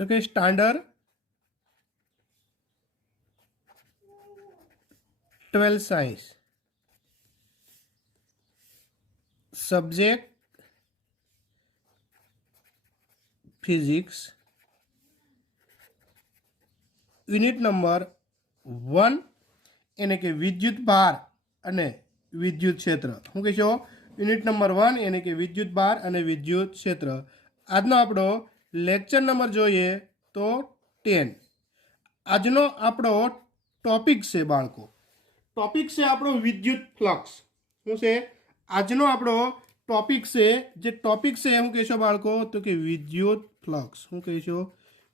तो कि standard 12 science subject physics unit number 1 एने के विद्युत भार अने विद्युत क्षेत्र हूँ कहीशो यूनिट नंबर 1 एने के विद्युत भार अने विद्युत क्षेत्र। आजनो आपणो लेक्चर नंबर जोईए तो 10। आजनो आपणो टॉपिक से बाळको टॉपिक से आपणो विद्युत फ्लक्स हूँ से आजनो आपणो टॉपिक से जे टॉपिक से हूँ कहीशो बाळको तो कि विद्युत फ्लक्स हूँ कहीशो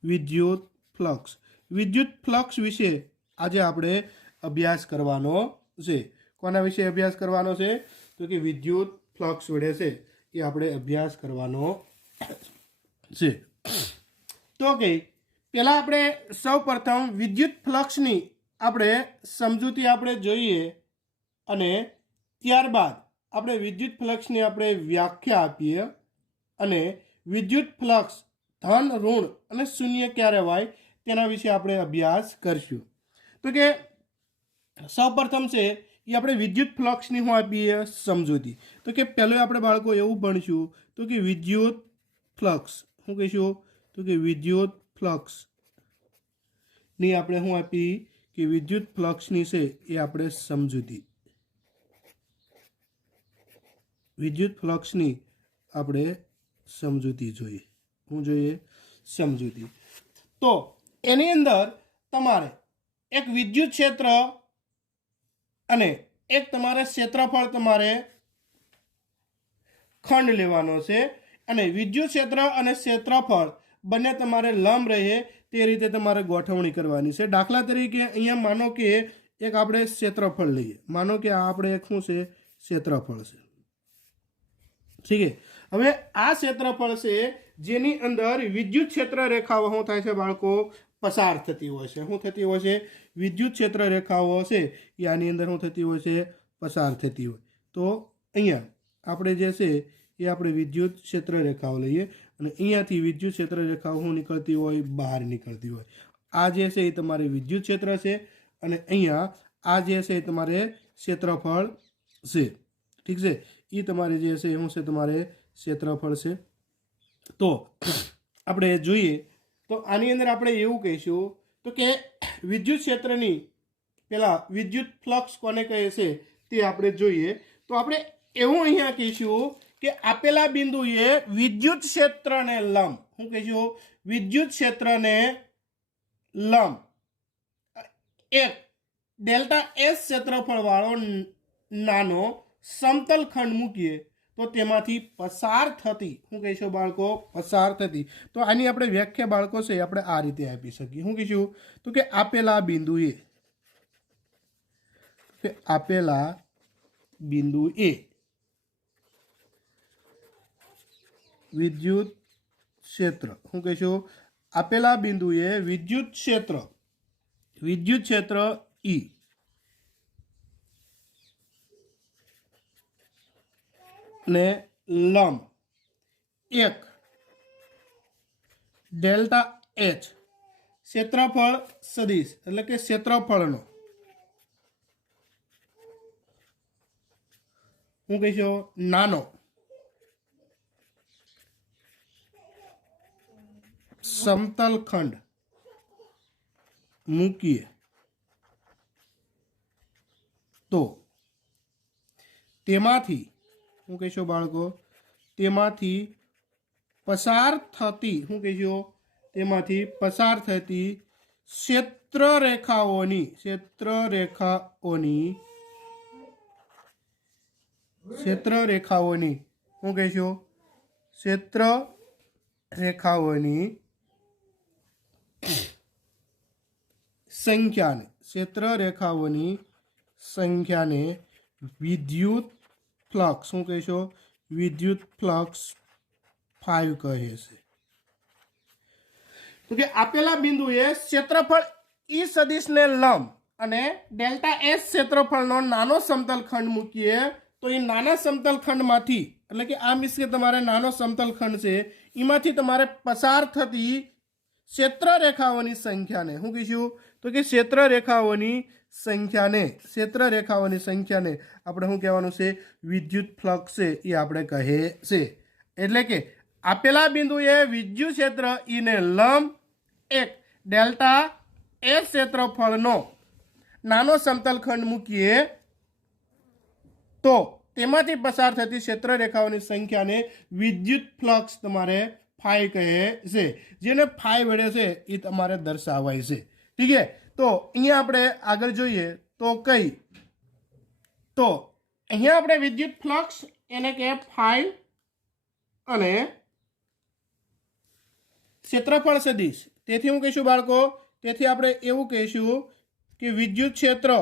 विद्युत फ्लक्स विद्युत फ्लक्स विषे आज आपणे अभ्यास करवानो छे। कोना विषे अभ्यास करवानो छे तो कि विद्युत फ्लक्स वडे छे ए आपणे अभ्यास करवानो छे। तो के पहेला आपणे सौप्रथम विद्युत फ्लक्सनी आपणे समजूती आपणे जोईए अने त्यारबाद आपणे विद्युत फ्लक्सनी आपणे व्याख्या आपीए अने विद्युत फ्लक्स धन ऋण अने शून्य क्यारे होय तेना विषे आपणे अभ्यास करशुं। तो के सौप्रथम से ये आपणे विद्युत फ्लक्सनी हुं आपीए समजूती। तो कि पहेलो आपणे बाळको एवुं भणशुं तो कि विद्युत फ्लक्स हुं कहीशुं तो कि विद्युत फ्लक्स नी आपणे हुं आपी कि विद्युत फ्लक्सनी छे ए आपणे समजूती विद्युत फ्लक्सनी आपणे समजूती જોઈએ હું જોઈએ સમજૂતી। તો એની અંદર તમારે એક વિદ્યુત ક્ષેત્ર અને એક તમારે ક્ષેત્રફળ તમારે ખંડ લેવાનો છે અને વિદ્યુત ક્ષેત્ર અને ક્ષેત્રફળ બંને તમારે લંબ રહે તે રીતે તમારે ગોઠવણી કરવાની છે। દાખલા તરીકે અહીંયા માનો કે એક આપણે ક્ષેત્રફળ લઈએ માનો કે આ આપણે એક શું છે ક્ષેત્રફળ છે ठीक है। હવે આ ક્ષેત્રફળ છે જેની અંદર વિદ્યુત ક્ષેત્ર રેખાઓ શું થાય છે બાળકો પસાર થતી હોય છે શું થતી હોય છે વિદ્યુત ક્ષેત્ર રેખાઓ છે એ આની અંદર શું થતી હોય છે પસાર થતી હોય। તો અહીંયા આપણે જે છે એ આપણે વિદ્યુત ક્ષેત્ર રેખાઓ લઈએ અને અહીંયાથી વિદ્યુત ક્ષેત્ર રેખાઓ શું નીકળતી હોય બહાર નીકળતી હોય। આ જે છે એ તમારે વિદ્યુત ક્ષેત્ર છે અને અહીંયા આ જે છે એ તમારે ક્ષેત્રફળ છે ठीक है। ये तमारे जे छे શું છે તમારે ક્ષેત્રફળ છે। તો આપણે જોઈએ તો આની અંદર આપણે એવું કહીશું તો કે વિદ્યુત ક્ષેત્રની પેલા વિદ્યુત ફ્લક્સ કોને કહે છે તે આપણે જોઈએ। તો આપણે એવું અહીંયા કહીશું કે આપેલા બિંદુએ વિદ્યુત ક્ષેત્રને લંબ શું કહીશું વિદ્યુત ક્ષેત્રને લંબ એક ડેલ્ટા એસ ક્ષેત્રફળ વાળો નાનો समतल खंड मूकीए तो तेमांथी पसार थती हूँ कहीशो बाळको पसार थती। तो आनी आपणे व्याख्या बाळको छे आपणे आ रीते आपी शकीए हूँ कहीशुं तो के आपेला बिंदुए विद्युत क्षेत्र हूँ कहीशुं आपेला बिंदुए विद्युत क्षेत्र ई ने लंब एक डेल्टा एच क्षेत्रफल सदिश एटले के क्षेत्रफळनो हूँ कहीशो नानो समतल खंड मूकीए तो तेमांथी हूँ कहीशो बाळको तेमांथी पसार थती हूँ कहीशो तेमांथी पसार थती क्षेत्ररेखाओनी हूँ कहीशो क्षेत्ररेखाओनी संख्या ने विद्युत फ्लक्स हूँ कहीशो विद्युत फ्लक्स 5 कहे छे। तो कि आपेला बिंदुए क्षेत्रफळ ई सदिश ने लंब अने डेल्टा एस क्षेत्रफळनो नानो समतल खंड मूकीए तो ये नाना समतल खंड मांथी એટલે કે આ મીન્સ કે તમારે નાનો સમતલ ખંડ છે એમાંથી તમારે પસાર થતી क्षेत्र रेखाओनी संख्या ने शू कहीशुं तो कि क्षेत्र रेखाओनी संख्या ने આપણે શું કહેવાનું છે વિદ્યુત ફ્લક્સ છે એ આપણે કહે છે એટલે કે આપેલા બિંદુએ વિદ્યુત ક્ષેત્ર ઈ ને લંબ એક ડેલ્ટા એસ ક્ષેત્રફળનો નાનો સમતલખંડ મૂકીએ તો તેમાંથી પસાર થતી ક્ષેત્ર રેખાઓની સંખ્યાને વિદ્યુત ફ્લક્સ તમારે ફાઈ કહે છે જેને ફાઈ વડે છે એ તમારે દર્શાવાય છે ઠીક છે તો અહીંયા આપણે આગળ જોઈએ તો કઈ તો અહીંયા આપણે વિદ્યુત ફ્લક્સ એને કહે ફાઈ અને ક્ષેત્રફળ સદિશ તેથી હું કહીશું બાળકો તેથી આપણે એવું કહીશું કે વિદ્યુત ક્ષેત્ર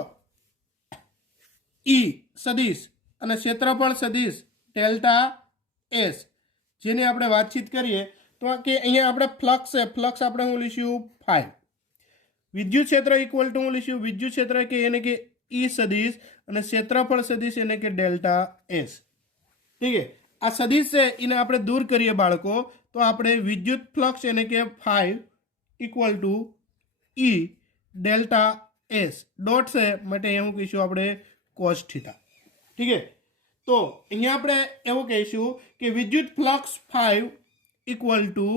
ઈ સદિશ અને ક્ષેત્રફળ સદિશ ડેલ્ટા એસ જેની આપણે વાતચીત કરીએ તો કે અહીંયા આપણે ફ્લક્સ છે ફ્લક્સ આપણે હું લઈશું ફાઈ વિદ્યુત ક્ષેત્ર ઇક્વલ ટુ હું લઈશું વિદ્યુત ક્ષેત્ર કે એને કે ઈ સદિશ અને ક્ષેત્રફળ સદિશ એને કે ડેલ્ટા એસ ઠીક છે આ સદિશ છે એને આપણે દૂર કરીએ બાળકો તો આપણે વિદ્યુત ફ્લક્સ એને કે phi equal to E delta S dot છે માટે અહીંયા હું કહીશું આપણે કોસ થીટા ઠીક છે તો અહીંયા આપણે એવું કહીશું કે વિદ્યુત flux 5 equal to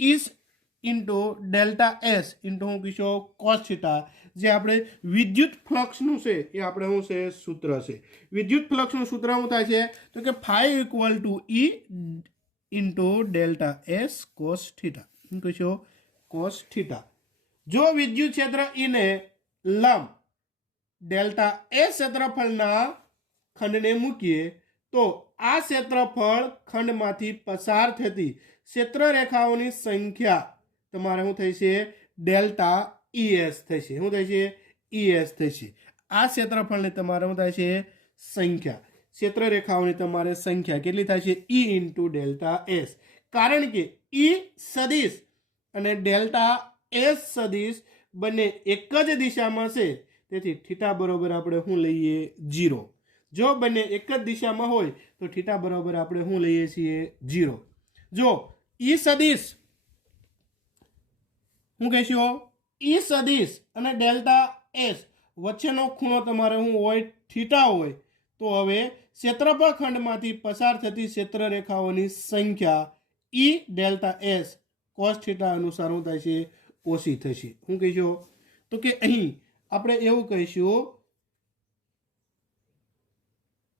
is into delta S into હું કહીશું કોસ થીટા જે આપણે વિદ્યુત ફ્લક્સનું છે એ આપણે શું છે સૂત્ર છે વિદ્યુત ફ્લક્સનું સૂત્ર શું થાય છે તો કે 5 equal to E into delta S cos theta શું કહીશું કોસ થીટા જો વિદ્યુત ક્ષેત્ર ઈને લંબ ડેલ્ટા એસ ક્ષેત્રફળના ખંડને મૂકીએ તો આ ક્ષેત્રફળ ખંડમાંથી પસાર થતી ક્ષેત્ર રેખાઓની સંખ્યા તમારે શું થઈ છે ડેલ્ટા ઈએસ થશે શું થાય છે ઈએસ થશે આ ક્ષેત્રફળને તમારે શું થાય છે સંખ્યા ક્ષેત્ર રેખાઓની તમારે સંખ્યા કેટલી થાય છે ઈ ઇન્ટુ ડેલ્ટા એસ કારણ કે ઈ સદિશ અને ડેલ્ટા એસ સદિશ બંને એક જ દિશામાં છે તેથી થીટા બરોબર આપણે શું લઈએ 0 જો બંને એક જ દિશામાં હોય તો થીટા બરોબર આપણે શું લઈએ છીએ 0 જો ઈ સદિશ હું કહીશું ઈ સદિશ અને ડેલ્ટા એસ વચ્ચેનો ખૂણો તમારે શું હોય થીટા હોય તો હવે ક્ષેત્રફળ ખંડમાંથી પસાર થતી ક્ષેત્ર રેખાઓની સંખ્યા ઈ ડેલ્ટા એસ કોસ થીટા અનુસાર શું થાય છે ઓછી થશે શું કહીશું તો કે અહીં આપણે એવું કહીશું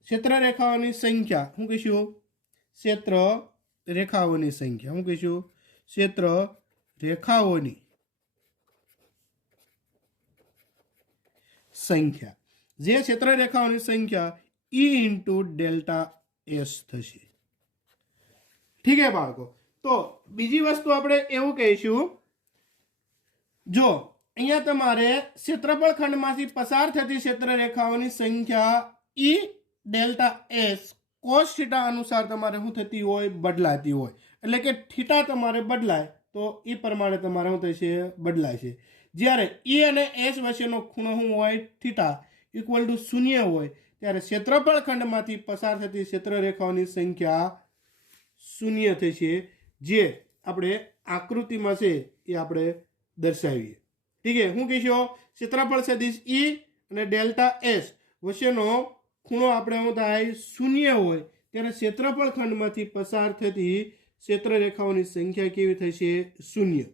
ક્ષેત્ર રેખાઓની સંખ્યા શું કહીશું ક્ષેત્ર રેખાઓની સંખ્યા શું કહીશું ક્ષેત્ર રેખાઓની સંખ્યા જે ક્ષેત્ર રેખાઓની સંખ્યા ઈ ઇન્ટુ ડેલ્ટા એસ થશે ઠીક છે બાળકો તો બીજી વસ્તુ આપણે એવું કહીશું જો અહીંયા તમારે ક્ષેત્રફળ ખંડમાંથી પસાર થતી ક્ષેત્ર રેખાઓની સંખ્યા ઈ ડેલ્ટા એસ કોસ થીટા અનુસાર તમારે શું થતી હોય બદલાતી હોય એટલે કે થીટા તમારે બદલાય તો એ પ્રમાણે તમારે શું થશે બદલાય છે જ્યારે ઈ અને એસ વચ્ચેનો ખૂણો શું હોય થીટા ઇક્વલ ટુ 0 હોય ત્યારે ક્ષેત્રફળ ખંડમાંથી પસાર થતી ક્ષેત્ર રેખાઓની સંખ્યા 0 થશે જે આપણે આકૃતિમાં છે એ આપણે દર્શાવીએ ઠીક છે શું કહીશું ક્ષેત્રફળ સદિશ ઈ અને ડેલ્ટા એસ વચ્ચેનો ખૂણો આપણે શું થાય 0 હોય ત્યારે ક્ષેત્રફળ ખંડમાંથી પસાર થતી ક્ષેત્ર રેખાઓની સંખ્યા કેવી થશે 0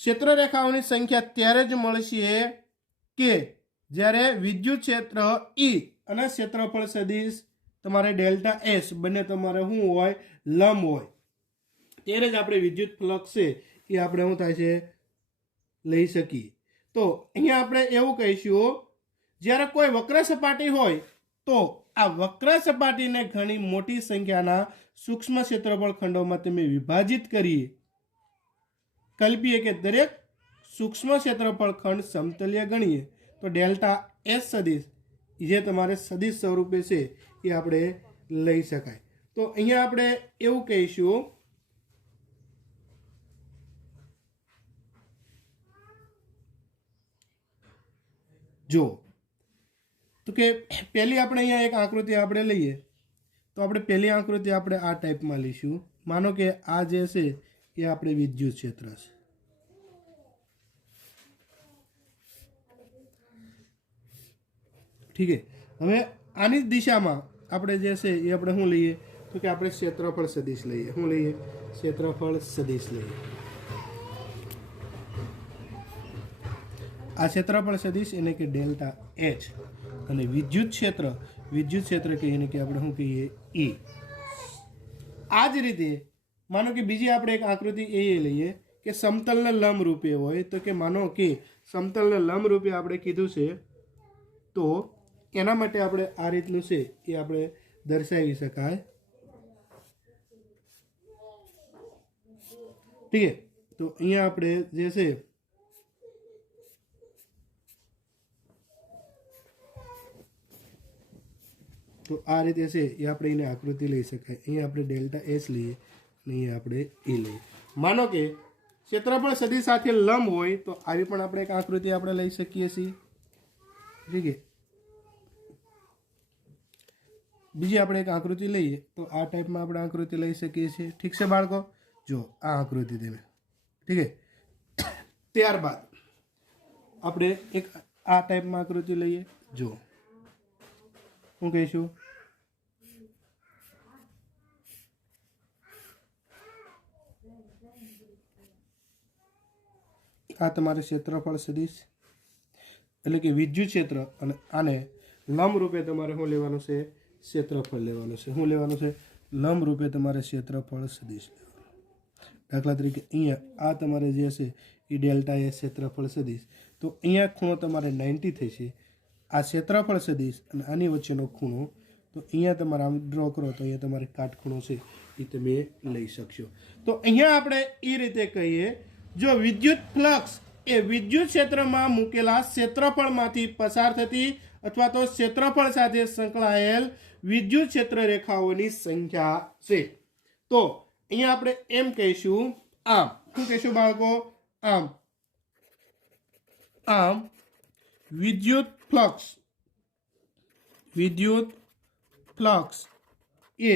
ક્ષેત્ર રેખાઓની સંખ્યા ત્યારે જ મળશે કે જ્યારે વિદ્યુત ક્ષેત્ર ઈ અને ક્ષેત્રફળ સદિશ તમારે ડેલ્ટા એસ બંને તમારે શું હોય લંબ હોય ત્યારે જ આપણે વિદ્યુત ફ્લક્સ છે એ આપણે શું થાય છે લઈ શકીએ તો અહીંયા આપણે એવું કહીશું જ્યારે કોઈ વક્ર સપાટી હોય તો આ વક્ર સપાટીને ઘણી મોટી સંખ્યાના સૂક્ષ્મ ક્ષેત્રફળ ખંડોમાં તમે વિભાજિત કરીએ કલ્પીએ કે દરેક સૂક્ષ્મ ક્ષેત્રફળ ખંડ સમતલ્ય ગણીએ તો ડેલ્ટા એસ સદિશ જે તમારે સદિશ સ્વરૂપે છે એ આપણે લઈ શકાય તો અહીંયા આપણે એવું કહીશું જો તો કે પહેલી આપણે અહીંયા એક આકૃતિ આપણે લઈએ તો આપણે પહેલી આકૃતિ આપણે આ ટાઈપમાં લઈશું માનો કે આ જે છે એ આપણે વિદ્યુત ક્ષેત્ર છે। ઠીક છે। હવે આની જ દિશામાં આપણે જે છે એ આપણે શું લઈએ તો કે આપણે ક્ષેત્રફળ સદિશ લઈએ। શું લઈએ? ક્ષેત્રફળ સદિશ લઈએ। આ ક્ષેત્રફળ સદિશ એને કે ડેલ્ટા એચ અને વિદ્યુત ક્ષેત્ર કે એને કે આપણે શું કહીએ ઈ। આ જ રીતે માનો કે બીજી આપણે એક આકૃતિ એ લઈએ કે સમતલને લંબ રૂપે હોય તો કે માનો કે સમતલને લંબ રૂપે આપણે કીધું છે તો એના માટે આપણે આ રીતનું છે એ આપણે દર્શાવી શકાય। ઠીક છે। તો અહીંયા આપણે જે છે તો આ રીતે છે એ આપણે એને આકૃતિ લઈ શકાય। અહીંયા આપણે ડેલ્ટા એચ લઈએ અને અહીંયા આપણે એ લઈએ। માનો કે ક્ષેત્રફળ સદિશ સાથે લંબ હોય તો આવી પણ આપણે એક આકૃતિ આપણે લઈ શકીએ છીએ। ઠીક છે। બીજી આપણે એક આકૃતિ લઈએ તો આ ટાઈપમાં આપણે આકૃતિ લઈ શકીએ છીએ। ઠીક છે બાળકો, જો આ આકૃતિ તમે ઠીક છે। ત્યારબાદ આપણે એક આ ટાઈપમાં આકૃતિ લઈએ। જો શું કહીશું આ તમારે ક્ષેત્રફળ સદિશ એટલે કે વિદ્યુત ક્ષેત્ર અને આને લંબ રૂપે તમારે શું લેવાનું છે? ક્ષેત્રફળ લેવાનું છે। શું લેવાનું છે? લંબ રૂપે તમારે ક્ષેત્રફળ સદિશ લેવાનું। દાખલા તરીકે અહીંયા આ તમારે જે છે એ ડેલ્ટા એ ક્ષેત્રફળ સદિશ તો અહીંયા ખૂણો તમારે 90 થશે। આ ક્ષેત્રફળ સદિશ અને આની વચ્ચેનો ખૂણો તો અહીંયા તમારે આમ ડ્રો કરો તો અહીંયા તમારે કાટખૂણો છે એ તમે લઈ શકશો। તો અહીંયા આપણે એ રીતે કહીએ જો વિદ્યુત ફ્લક્સ એ વિદ્યુત ક્ષેત્રમાં મૂકેલા ક્ષેત્રફળમાંથી પસાર થતી અથવા તો ક્ષેત્રફળ સાથે સંકળાયેલ વિદ્યુત ક્ષેત્ર રેખાઓની સંખ્યા છે। તો અહીંયા આપણે એમ કહીશું આમ શું કહીશું બાળકો? આમ વિદ્યુત ફ્લક્સ એ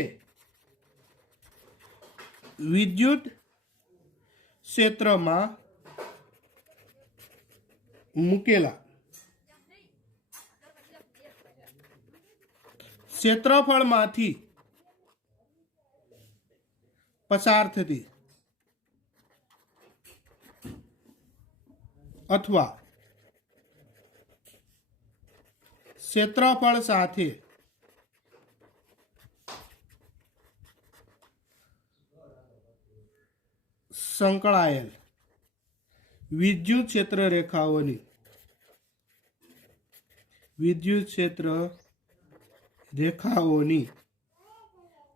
વિદ્યુત ક્ષેત્રમાં મૂકેલા ક્ષેત્રફળમાંથી પસાર થતી અથવા ક્ષેત્રફળ સાથે સંકળાયેલ વિદ્યુત ક્ષેત્ર રેખાઓની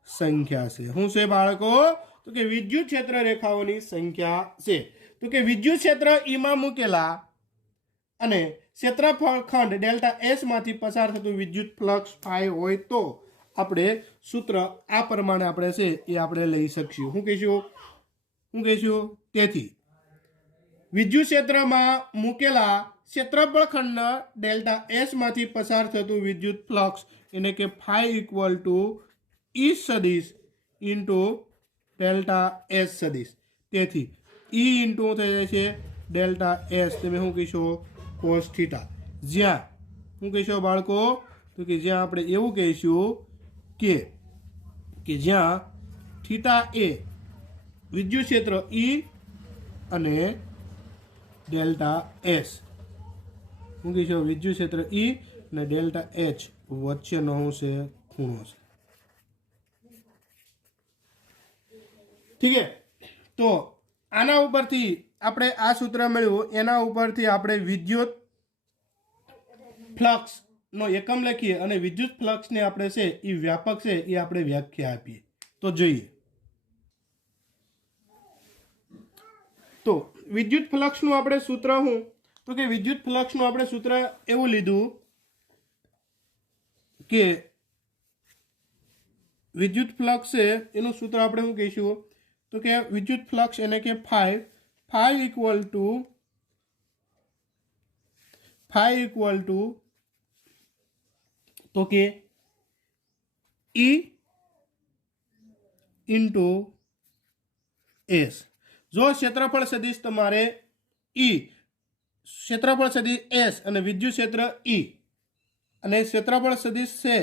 સંખ્યા છે। શું છે બાળકો? તો કે વિદ્યુત ક્ષેત્ર રેખાઓની સંખ્યા છે। તો કે વિદ્યુત ક્ષેત્ર ઈમાં મૂકેલા અને ક્ષેત્રફળ ખંડ ડેલ્ટા એસ માંથી પસાર થતું વિદ્યુત ફ્લક્સ ફાઈ હોય તો આપણે સૂત્ર આ પ્રમાણે આપણે છે એ આપણે લઈ શકશું। શું કહીશું? તેથી વિદ્યુત ક્ષેત્રમાં મૂકેલા ક્ષેત્રફળ ખંડ ડેલ્ટા એસ માંથી પસાર થતું વિદ્યુત ફ્લક્સ એને કે ફાઈ ઇક્વલ ટુ ઈ સદિશ ઇન્ટુ ડેલ્ટા એસ સદિશ। તેથી ઈ ઇન્ટુ થઈ જાય છે ડેલ્ટા એસ, તમે શું કહીશો? Cos theta. જ્યાં શું કહીશો બાળકો? તો કે જ્યાં આપણે એવું કહીશું કે જ્યાં થીટા એ વિદ્યુત ક્ષેત્ર ઈ અને ડેલ્ટા એસ શું કહીશું? વિદ્યુત ક્ષેત્ર ઈ અને ડેલ્ટા એચ વચ્ચેનો શું છે? ખૂણો છે। ઠીક છે। તો આના ઉપરથી આપણે આ સૂત્ર મળ્યું, એના ઉપરથી આપણે વિદ્યુત ફ્લક્સ નો એકમ લખીએ અને વિદ્યુત ફ્લક્સને આપણે છે એ વ્યાપક છે એ આપણે વ્યાખ્યા આપીએ। તો જોઈએ તો વિદ્યુત ફ્લક્સનું આપણે સૂત્ર શું? તો કે વિદ્યુત ફ્લક્સનું આપણે સૂત્ર એવું લીધું કે વિદ્યુત ફ્લક્સ છે એનું સૂત્ર આપણે શું કહીશું? તો કે વિદ્યુત ફ્લક્સ એને કે ફાઈ ઇક્વલ ટુ તો કે ઈ ઇન્ટુ એસ। જો ક્ષેત્રફળ સદિશ તમારે ઈ, ક્ષેત્રફળ સદિશ એસ અને વિદ્યુત ક્ષેત્ર ઈ, અને ક્ષેત્રફળ સદિશ છે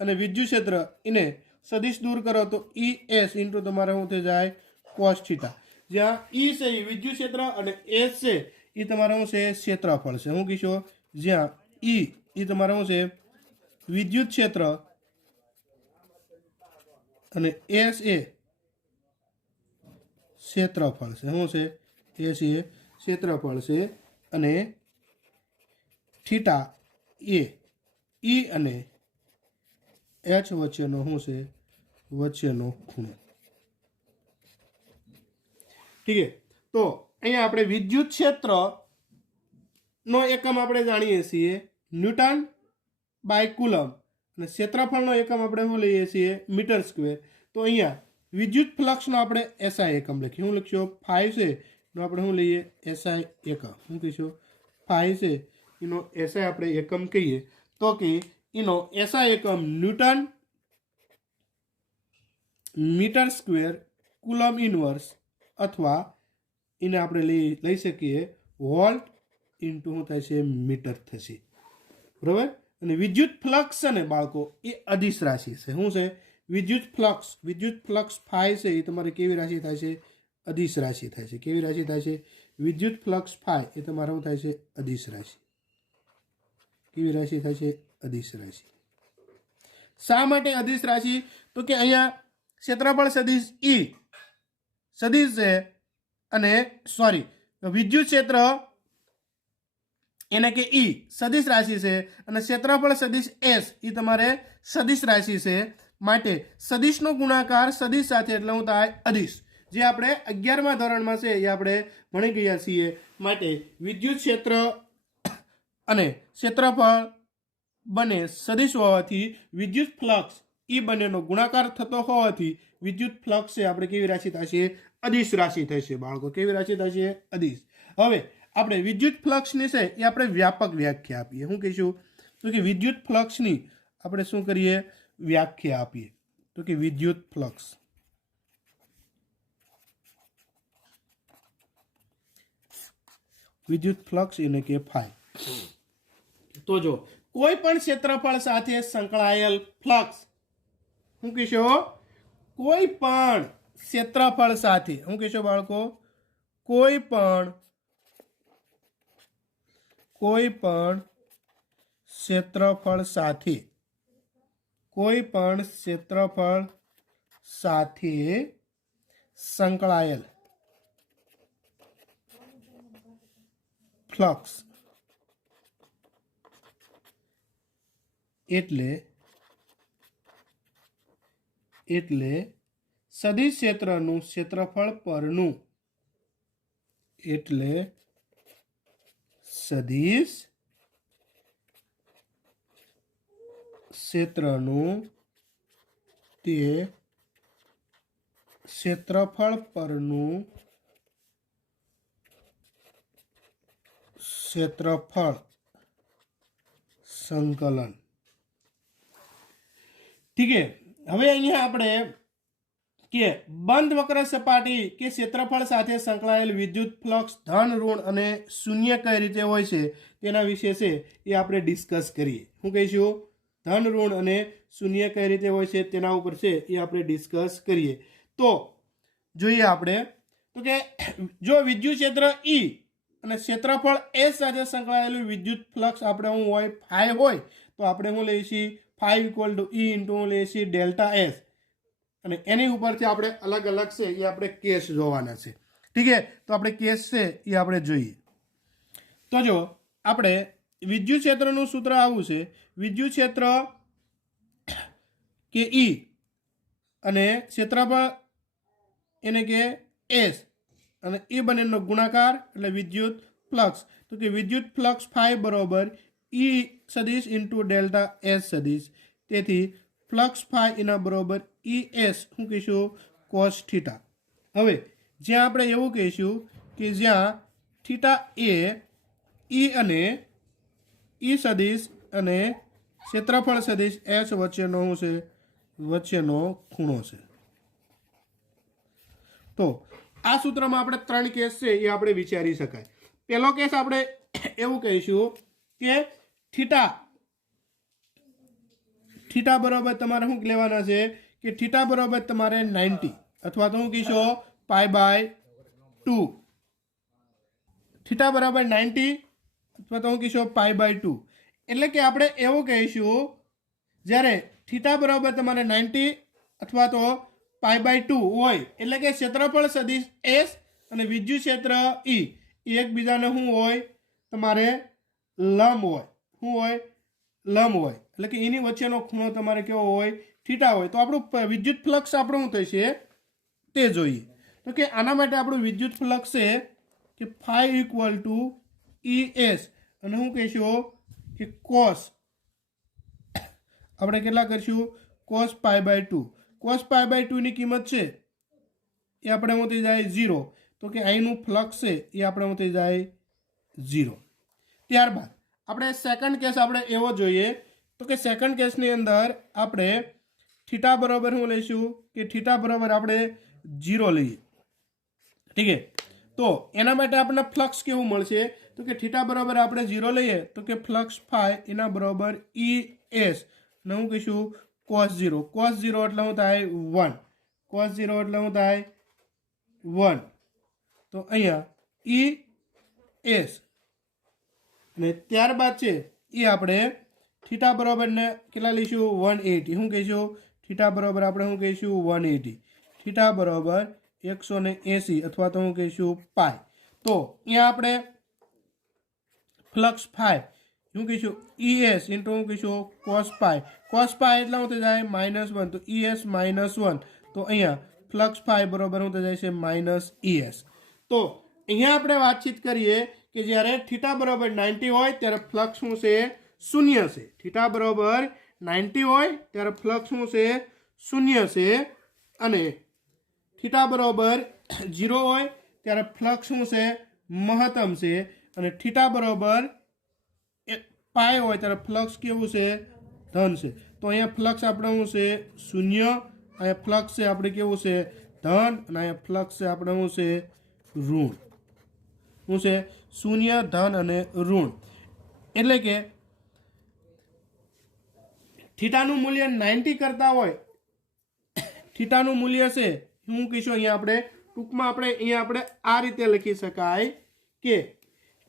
અને વિદ્યુત ક્ષેત્ર એને સદિશ દૂર કરો તો ઈ એસ ઇન્ટુ તમારે શું થઈ જાય કોસ થીટા. જ્યાં ઈ છે એ વિદ્યુત ક્ષેત્ર અને એસ છે એ તમારે શું છે ક્ષેત્રફળ છે. શું કહીશો? જ્યાં ઈ એ તમારે શું છે વિદ્યુત ક્ષેત્ર અને એસ એ ક્ષેત્રફળ છે. શું છે? એસ એ ક્ષેત્રફળ છે અને થીટા એ ઈ અને એચ વચ્ચેનો શું છે વચ્ચેનો ખૂણો. ઠીક છે. તો અહીંયા આપણે વિદ્યુત ક્ષેત્ર નો એકમ આપણે જાણીએ છીએ ન્યૂટન બાય કુલમ અને ક્ષેત્રફળનો એકમ આપણે શું લઈએ છીએ મીટર સ્ક્વેર. તો અહીંયા વિદ્યુત ફ્લક્સનો આપણે એસઆઈ એકમ લખીએ. શું લખશો? 5 છે એનો આપણે શું લઈએ એસઆઈ એકમ. શું કહીશું? 5 છે એનો એસઆઈ આપણે એકમ કહીએ તો કે એનો એસઆઈ એકમ newton metre square coulomb inverse અથવા એને આપણે લઈ શકીએ વોલ્ટ ઇન્ટુ શું થાય છે મીટર થશે. બરાબર. અને વિદ્યુત ફ્લક્સ છે ને બાળકો એ અદિશ રાશિ છે. શું છે? વિદ્યુત ફ્લક્સ 5 છે એ તમારે કેવી રાશિ થાય છે? અદિશ રાશિ થાય છે. કેવી રાશિ થાય છે? વિદ્યુત ફ્લક્સ 5 એ તમારે શું થાય છે અદિશ રાશિ. કેવી રાશિ થાય છે? અદિશ રાશિ. શા માટે અદિશ રાશિ? તો કે અહીંયા ક્ષેત્રફળ સદિશ ઈ સદિશ છે અને સોરી વિદ્યુત ક્ષેત્ર એને કે ઈ સદિશ રાશિ છે અને ક્ષેત્રફળ સદિશ એસ એ તમારે સદિશ રાશિ છે. માટે સદિશનો ગુણાકાર સદિશ સાથે એટલે શું થાય અદિશ. જે આપણે 11મા ધોરણમાં છે એ આપણે ભણી ગયા છીએ. માટે વિદ્યુત ક્ષેત્ર અને ક્ષેત્રફળ બંને સદિશ હોવાથી વિદ્યુત ફ્લક્સ એ બંનેનો ગુણાકાર થતો હોવાથી વિદ્યુત ફ્લક્સ છે આપણે કેવી રાશિ થશે? અદિશ રાશિ થશે બાળકો. કેવી રાશિ થશે? અદિશ. હવે આપણે વિદ્યુત ફ્લક્સની છે એ આપણે વ્યાપક વ્યાખ્યા આપીએ. શું કહીશું? તો કે વિદ્યુત ફ્લક્સની આપણે શું કરીએ? વ્યાખ્યા આપીએ. તો કે વિદ્યુત ફ્લક્સ એને કે ફાઈ. તો જો કોઈ પણ ક્ષેત્રફળ સાથે સંકળાયેલ ફ્લક્સ શું કહેશો? કોઈ પણ ક્ષેત્રફળ સાથે શું કહેશો બાળકો? કોઈ પણ ક્ષેત્રફળ સાથે સંકળાયેલ ફ્લક્સ એટલે સદિશ ક્ષેત્રનું ક્ષેત્રફળ પરનું સદિશ ક્ષેત્રનું તે ક્ષેત્રફળ પરનું ક્ષેત્રફળ સંકલન. ઠીક છે. હવે અહીંયા આપણે કે બંધ વક્ર સપાટી કે ક્ષેત્રફળ સાથે સંકળાયેલ વિદ્યુત ફ્લક્સ ધન ઋણ અને શૂન્ય કઈ રીતે હોય છે તેના વિશે છે એ આપણે ડિસ્કસ કરીએ. શું કહીશું? ધન ઋણ અને શૂન્ય કઈ રીતે હોય છે તેના ઉપર છે એ આપણે ડિસ્કસ કરીએ. તો જોઈએ આપણે તો કે જો વિદ્યુત ક્ષેત્ર ઈ અને ક્ષેત્રફળ એસ સાથે સંકળાયેલું વિદ્યુત ફ્લક્સ આપણે શું હોય? ફાઈ હોય. તો આપણે શું લઈએ છીએ? Phi equal to E into શું લઈએ છીએ? Delta S. અને એની ઉપરથી આપણે અલગ અલગ છે એ આપણે કેસ જોવાના છે. ઠીક છે. તો આપણે કેસ છે એ આપણે જોઈએ. તો જો આપણે વિદ્યુત ક્ષેત્રનું સૂત્ર આવું છે. વિદ્યુત ક્ષેત્ર કે ઈ અને ક્ષેત્રફળ એને કે એસ અને એ બંનેનો ગુણાકાર એટલે વિદ્યુત ફ્લક્સ. તો કે વિદ્યુત ફ્લક્સ ફાઈ બરોબર ઈ સદિશ ઇન્ટુ ડેલ્ટા એસ સદિશ. તેથી ફ્લક્સ ફાઈ એના બરોબર ઈ એસ શું કહીશું? Cos theta. હવે જ્યાં આપણે એવું કહીશું કે જ્યાં થીટા એ ઈ અને ઈ સદિશ અને ક્ષેત્રફળ સદિશ એચ વચ્ચેનો શું છે? વચ્ચેનો ખૂણો છે. તો આ સૂત્રમાં આપણે 3 કેસ છે એ આપણે વિચારી શકાય. પહેલો કેસ આપણે એવું કહીશું કે થીટા બરાબર તમારે શું લેવાના છે કે થીટા બરાબર તમારે 90 અથવા તો શું કહીશો π/2. થીટા બરાબર 90 અથવા તો શું કહીશો π/2. એટલે કે આપણે એવું કહીશું જ્યારે થીટા બરાબર તમારે 90 અથવા તો π/2 હોય એટલે કે ક્ષેત્રફળ સદિશ S અને વિદ્યુત ક્ષેત્ર E એકબીજાને શું હોય તમારે લંબ હોય. શું હોય? લંબ હોય. એટલે કે એની વચ્ચેનો ખૂણો તમારે કેવો હોય? થીટા હોય. તો આપણું વિદ્યુત ફ્લક્સ આપણું શું થશે તે જોઈએ. તો કે આના માટે આપણું વિદ્યુત ફ્લક્સ છે કે φ = ES અને શું કહીશું કે cos આપણે કેટલા કરીશું cos π/2. cos π/2 ની કિંમત છે એ આપણે શું થઈ જાય 0. તો કે અહીંનું ફ્લક્સ છે એ આપણે શું થઈ જાય 0. ત્યારબાદ આપણે સેકન્ડ કેસ આપણે એવો જોઈએ તો કે સેકન્ડ કેસની અંદર આપણે થીટા બરાબર શું લઈશું કે થીટા બરાબર આપણે 0 લઈએ. ઠીક છે. તો એના માટે આપણને ફ્લક્સ કેવું મળશે તો કે થીટા બરાબર આપણે 0 લઈએ તો કે ફ્લક્સ ફાઈ એના બરાબર ES ને હું કહીશું cos 0. cos 0 એટલે શું થાય 1. cos 0 એટલે શું થાય 1. તો અહીંયા ES અને ત્યારબાદ છે એ આપણે થીટા બરાબર ને કેટલા લઈશું 180. શું કહીશું થીટા બરાબર આપણે શું કહીશું 180. થીટા બરાબર 180 અથવા તો શું કહીશું પાઈ. તો અહીંયા આપણે ફ્લક્સ ફાઈ શું કહીશું ES ઇન્ટુ શું કહીશું cos પાઈ. cos પાઈ એટલે શું થઈ જાય -1. તો ES -1. તો અહીંયા ફ્લક્સ ફાઈ બરાબર શું થઈ જાય છે -ES. તો અહીંયા આપણે વાતચીત કરીએ કે જ્યારે થીટા બરાબર 90 હોય ત્યારે ફ્લક્સ શું છે શૂન્ય છે. થીટા બરાબર 90 હોય ત્યારે ફ્લક્સ શું છે શૂન્ય છે અને થીટા બરાબર 0 હોય ત્યારે ફ્લક્સ શું છે મહત્તમ છે અને થીટા બરાબર પાઈ હોય ત્યારે ફ્લક્સ કેવું છે ધન છે. તો અહીંયા ફ્લક્સ આપણે શું છે શૂન્ય, અહીંયા ફ્લક્સ છે આપણે કેવું છે ધન અને અહીંયા ફ્લક્સ છે આપણે શું છે ઋણ. શું છે શૂન્ય, ધન અને ઋણ. એટલે કે થીટાનું મૂલ્ય 90 કરતા હોય થીટાનું મૂલ્ય છે શું કહીશું અહીંયા આપણે ટૂંકમાં આપણે અહીંયા આપણે આ રીતે લખી શકાય કે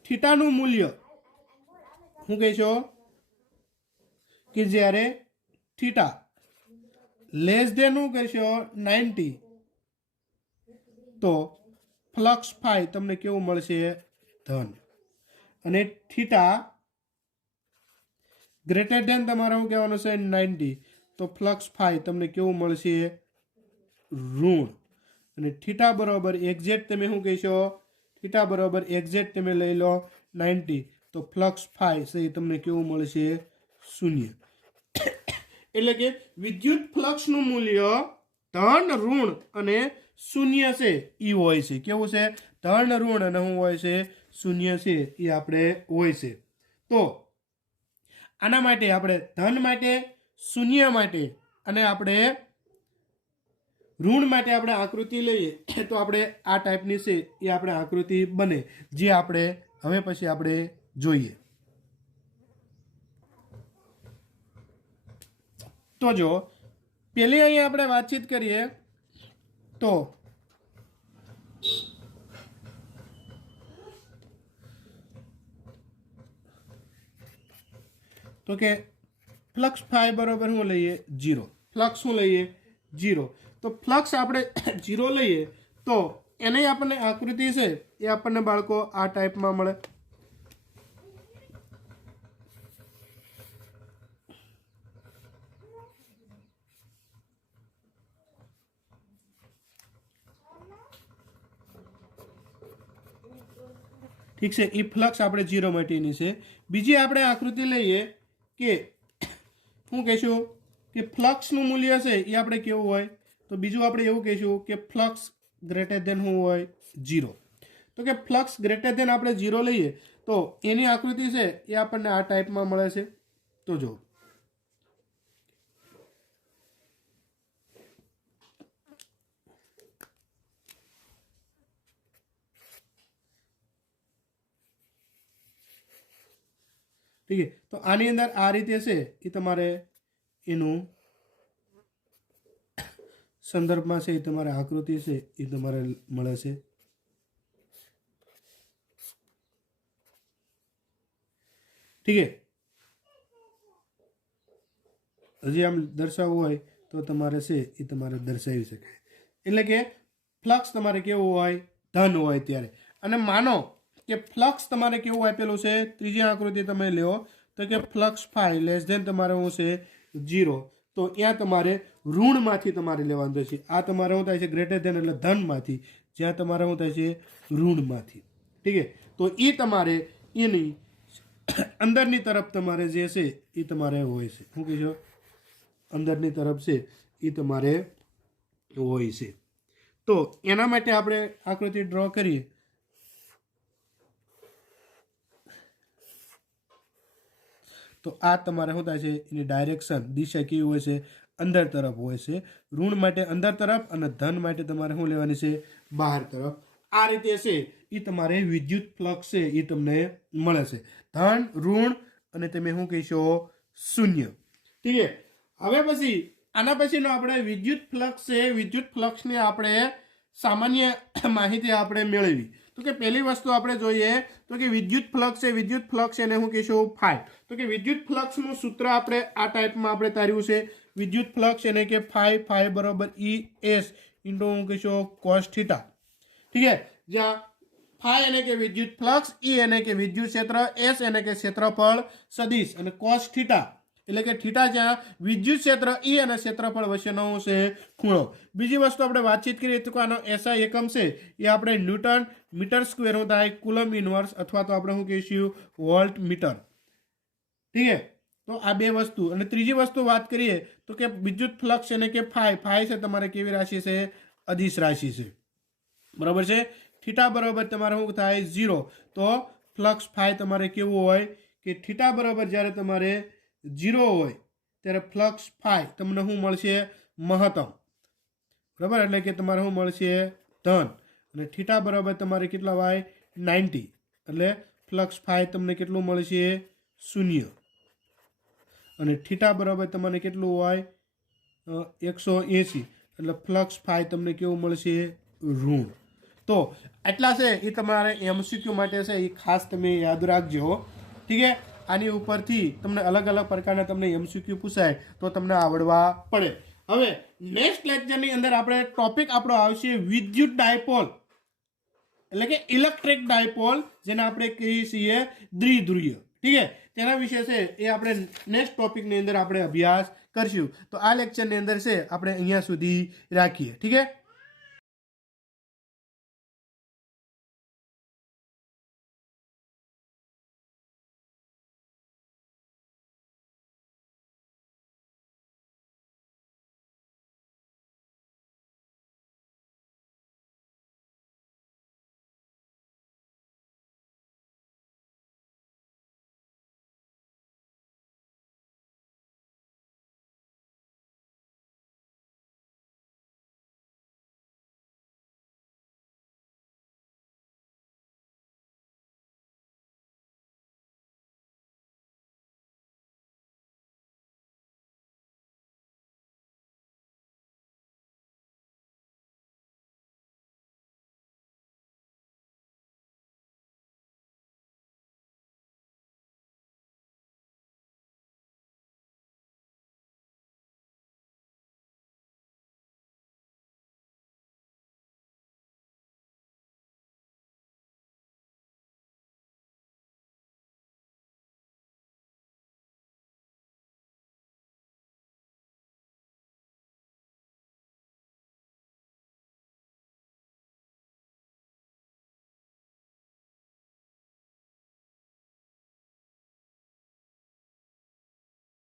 થીટાનું મૂલ્ય શું કહીશો કે જ્યારે થીટા લેસ ધેન શું કહીશો 90 તો ફ્લક્સ ફાઈ તમને કેવું મળશે ધન અને થીટા ગ્રેટર ધેન તમારે શું કહેવાનું છે 90 તો ફ્લક્સ ફાઈ તમને કેવું મળશે ઋણ અને થીટા બરાબર એક્ઝેક્ટ તમે શું કહેશો થીટા બરાબર એક્ઝેક્ટ તમે લઈ લો 90 તો ફ્લક્સ ફાઈ છે તમને કેવું મળશે શૂન્ય. એટલે કે વિદ્યુત ફ્લક્સનું મૂલ્ય ધન ઋણ અને શૂન્ય છે એ હોય છે. કેવું છે ધન ઋણ અને શું હોય છે શૂન્ય છે એ આપણે હોય છે. તો આના માટે આપણે ધન માટે શૂન્ય માટે અને આપણે ઋણ માટે આપણે આકૃતિ લઈએ તો આપણે આ ટાઈપની છે એ આપણે આકૃતિ બને જે આપણે હવે પછી આપણે જોઈએ. તો જો પેલી અહીંયા આપણે વાતચીત કરીએ તો કે ફ્લક્સ ફાઈ બરાબર શું લઈએ 0. ફ્લક્સ શું લઈએ 0. તો ફ્લક્સ આપણે 0 લઈએ તો એને આપણને આકૃતિ છે એ આપણને બાળકો આ ટાઈપમાં મળે. ઠીક છે એ ફ્લક્સ આપણે 0 માટેની છે. બીજી આપણે આકૃતિ લઈએ કે શું કહીશું કે ફ્લક્સનું મૂલ્ય છે એ આપણે કેવું હોય તો બીજું આપણે એવું કહીશું કે ફ્લક્સ ગ્રેટર ધેન શું હોય 0. તો કે ફ્લક્સ ગ્રેટર ધેન આપણે 0 લઈએ તો એની આકૃતિ છે એ આપણને આ ટાઈપમાં મળે છે. તો જો ठीक है। तो आनी अंदर आ रीते छे ए तमारे एनु संदर्भ में से तमारे आकृति से ए तमारे मळे छे। ठीक है। हजी आम दर्शावવું હોય તો તમારે છે એ તમારે દર્શાવી શકાય। એટલે કે ફ્લક્સ તમારે કેવું હોય, ધન હોય ત્યારે। અને માનો કે ફ્લક્સ તમારે કેવું આપેલું છે, ત્રીજી આકૃતિ તમે લ્યો તો કે ફ્લક્સ ફાઈ લેસ ધેન તમારે શું છે 0, તો ત્યાં તમારે ઋણમાંથી તમારે લેવાનું થશે। આ તમારે શું થાય છે ગ્રેટર ધેન એટલે ધનમાંથી, જ્યાં તમારે શું થાય છે ઋણમાંથી। ठीक है। तो એ તમારે એની અંદરની તરફ તમારે જે છે એ તમારે હોય છે, શું કહેશો, અંદરની તરફ છે એ તમારે હોય છે। તો એના માટે આપણે આકૃતિ ડ્રો કરીએ। તો આ તમારે શું થાય છે એની ડાયરેક્શન દિશા કેવી હોય છે, અંદર તરફ હોય છે। ઋણ માટે અંદર તરફ અને ધન માટે તમારે શું લેવાની છે, બહાર તરફ। આ રીતે છે એ તમારે વિદ્યુત ફ્લક્સ છે એ તમને મળે છે, ધન, ઋણ અને તમે શું કહીશો શૂન્ય। ઠીક છે। હવે પછી આના પછીનો આપણે વિદ્યુત ફ્લક્સ છે, વિદ્યુત ફ્લક્સની આપણે સામાન્ય માહિતી આપણે મેળવી। તો કે પહેલી વસ્તુ આપણે જોઈએ તો કે વિદ્યુત ફ્લક્સ છે, વિદ્યુત ફ્લક્સ એને શું કહીશું ફાઈ। તો કે વિદ્યુત ફ્લક્સનું સૂત્ર આપણે આ ટાઈપમાં આપણે તાર્યું છે, વિદ્યુત ફ્લક્સ એને કે ફાઈ બરાબર ઈ એસ ઇન્ટુ શું કહીશું કોસ થીટા। ठीक है। जहाँ फाई एने के विद्युत फ्लक्स, ई एने के विद्युत क्षेत्र, एस एने के क्षेत्रफल सदिश અને cos थीटा એટલે કે થીટા જ્યાં વિદ્યુત ક્ષેત્ર ई અને ક્ષેત્રફળ વચ્ચેનો છે ખૂણો। બીજી વસ્તુ આપણે વાતચીત કરીએ તો આનો એસઆઈ એકમ છે એ આપણે ન્યૂટન મીટર સ્ક્વેર હોતા है કુલમ ઇનવર્સ અથવા તો આપણે શું કહીશું વોલ્ટ મીટર। ठीक है। તો આ બે વસ્તુ અને ત્રીજી વસ્તુ વાત કરીએ તો કે વિદ્યુત ફ્લક્સ એને કે ફાઈ છે તમારે કેવી રાશિ છે, અદિશ રાશિ છે, बराबर है। थीटा बराबर तमारे શું થાય 0, तो फ्लक्स फाई तमारे केवुं होय कि थीटा बराबर ज्यारे तमारे 0 होय त्यारे फ्लक्स फाई तमने શું મળશે મહત્તમ, बराबर। એટલે કે તમારે શું મળશે ધન, અને थीटा बराबर તમારે કેટલા હોય 90, એટલે फ्लक्स फाई તમને કેટલું મળશે 0, અને थीटा बराबर તમારે કેટલું હોય 180, એટલે फ्लक्स फाई તમને કેવું મળશે ઋણ। तो એટલા છે એ તમારે એમસીક્યુ માટે છે એ ખાસ તમે યાદ રાખજો। ठीक है। આની ઉપરથી તમને અલગ અલગ પ્રકારના તમને એમસીક્યુ પૂછાય તો તમને આવડવા પડે। હવે નેક્સ્ટ લેક્ચરની અંદર આપણે ટોપિક આપણો આવશે વિદ્યુત ડાયપોલ, એટલે કે ઇલેક્ટ્રિક ડાયપોલ, જેને આપણે કહીએ છીએ દ્વિધ્રુવીય। ठीक है। તેના વિશે છે એ આપણે નેક્સ્ટ ટોપિકની અંદર આપણે અભ્યાસ કરશું। તો આ લેક્ચરની અંદર છે આપણે અહીંયા સુધી રાખીએ। ठीक है।